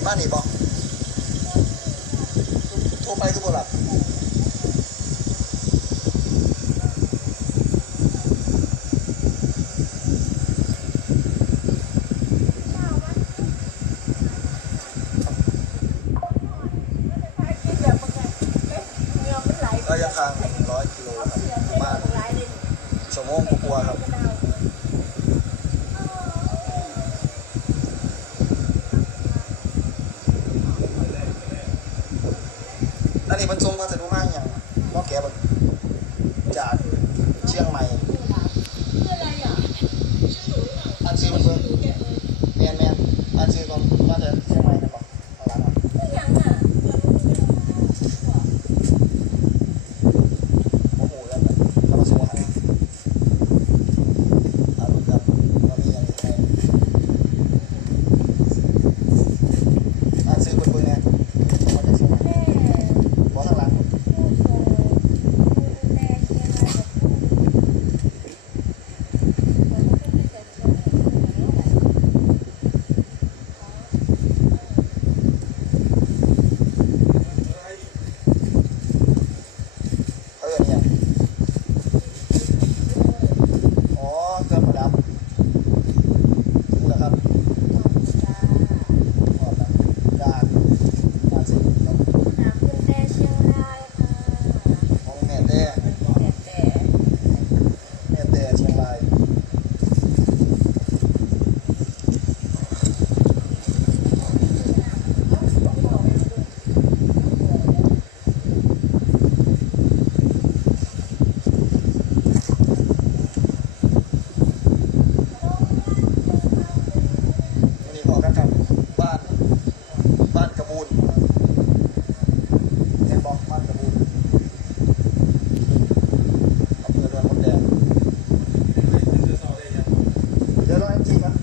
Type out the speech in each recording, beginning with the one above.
นี่มานี่บอกโทรไปทุก็บ่หลับระยะทางร้อยกิโลครับมาณชั่วโมงกว่าครับ Dalawa yung sila.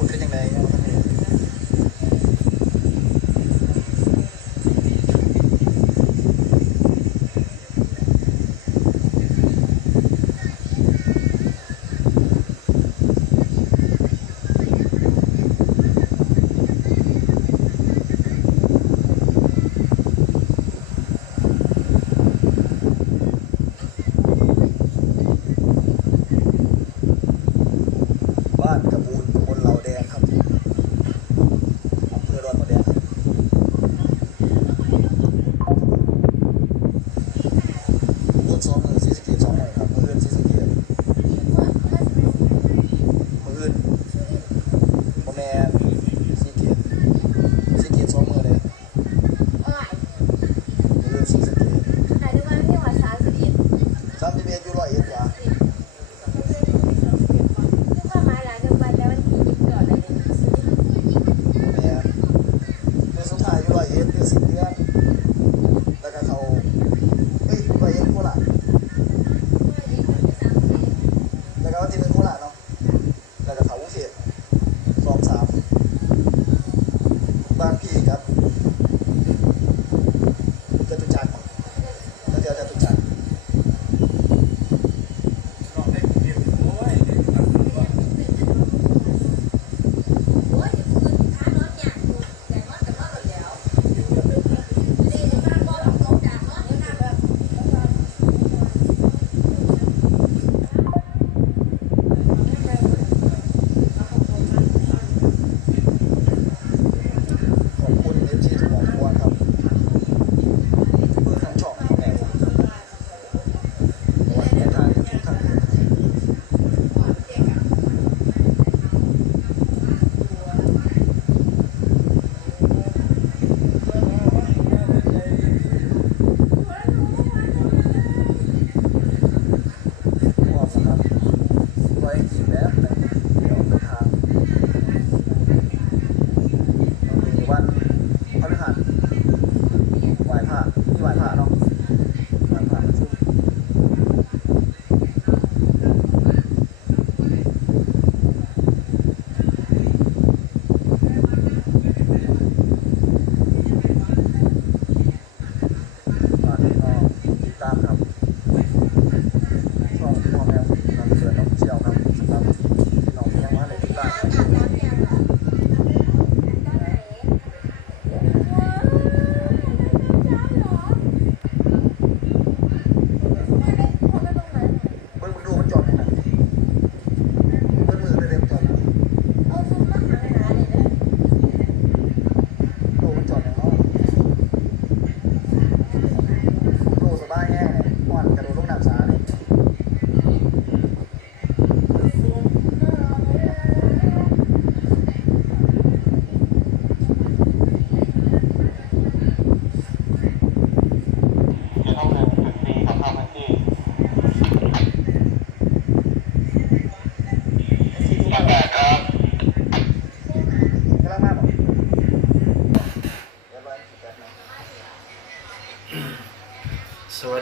我确定没 del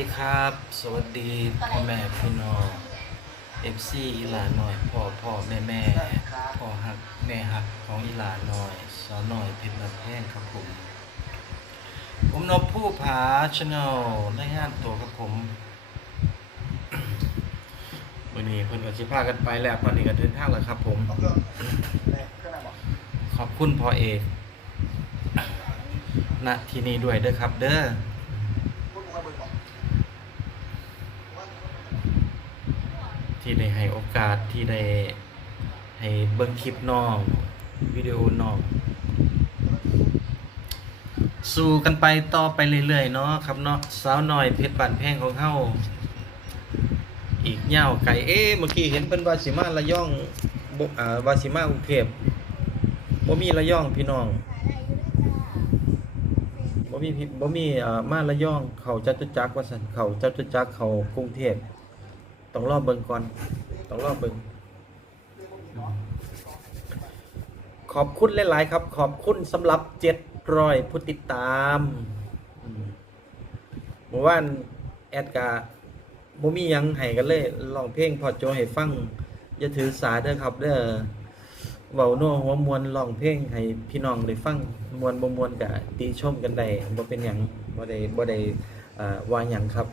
ีครับ สวัสดีพ่อแม่พี่น้องเอฟซีอีหลาหน่อยพ่อพ่อแม่แม่พ่อฮักแม่ฮักของอีหลาหน่อยสาวหน่อยเพชรบันแพงครับผม ผมนบผู้ผาชาแนลได้งานตัวครับผมวันนี้เพิ่นก็สิพากันไปแล้วตอนนี้ก็เดินทางแล้วครับผม ขอบคุณพ่อเอกณที่นี่ด้วยเด้อครับ เด้อ พูดมึงมาเบิกบอก ที่ได้ให้โอกาสที่ได้ให้เบิ่งคลิปน้องวิดีโอน้องสู้กันไปต่อไปเรื่อยๆเนาะครับเนาะสาวน้อยเพชรบานแพงของเฮาอีกยาวไกลเอ๊ะเมื่อกี้เห็นเพิ่นว่าสิมาระยองบ่อ่าว่าสิมากรุงเทพบ่มีระย่องพี่น้องบ่มีพี่บ่มีอ่ามาระย่องเขาจตุจักรว่าซั่นเขาจตุจักรเขากรุงเทพ ต้องรอบเบิ่งก่อนต้องรอบเบิ่งขอบคุณหลาย ๆ ครับ ขอบคุณสำหรับ700ผู้ติดตามอืมเมื่อวานแอดกาบ่มียังให้กันเลยร้องเพลงพอโจให้ฟังอย่าถือสาเด้อครับเด้อเว้าโน้หัวมวนร้องเพลงให้พี่น้องได้ฟังมวนบ่มวนก็ติชมกันได้บ่เป็นหยังบ่ได้บ่ได้อ่าว่าหยังครับ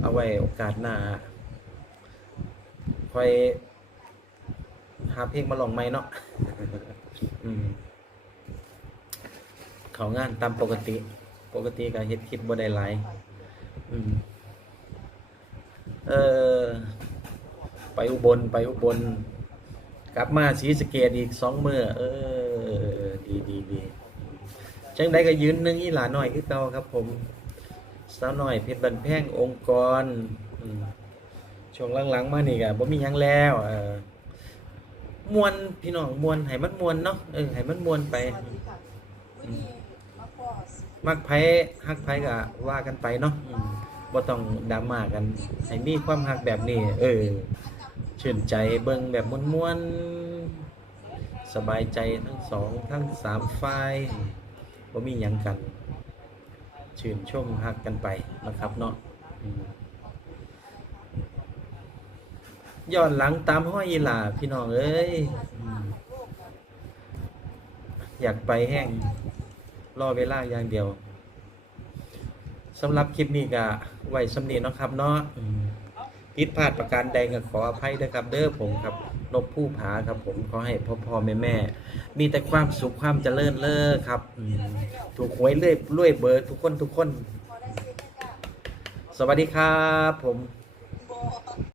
เอาไว้โอกาสหน้าค่อยหาเพลงมาลองใหม่เนาะอืมเขางานตามปกติ ปกติก็เฮ็ดคลิปบ่ได้หลายเออ ไปอุบลไปอุบล กลับมาศรีสเกดอีกสองมือเออ ดีดีดีจังได้ก็ยืนนึงอีหลาหน่อยคือเก่าครับผม สาวหน่อยเพชรบันแพงองค์กรอืมช่วงหลังๆมานี่ก็บ่มีหยังแล้วเออมวนพี่น้องมวนให้มันมวนเนาะเออให้มันมวนไป มักไผฮักไผก็ว่ากันไปเนาะอืมบ่ต้องดราม่ากันให้มีความฮักแบบนี้ เออชื่นใจเบิ่งแบบม่วนๆสบายใจทั้งสองทั้งสามฝ่ายบ่มีหยังกัน ชื่นชมฮักกันไปนะครับเนาะย้อนหลังตามห้อยอีหลาพี่น้องเอ้ยอยากไปแห้งรอเวลาอย่างเดียวสำหรับคลิปนี้ก็ไว้สำนีนะครับเนาะ ผิดพลาดประการใดก็ขออภัยนะครับ เด้อผมครับนบผู้ผาครับผมขอให้พ่อพ่อแม่แม่ มีแต่ความสุขความเจริญเลิศครับถูกหวยเรื่อยรวยเบอร์ทุกคนทุกคน สวัสดีครับผม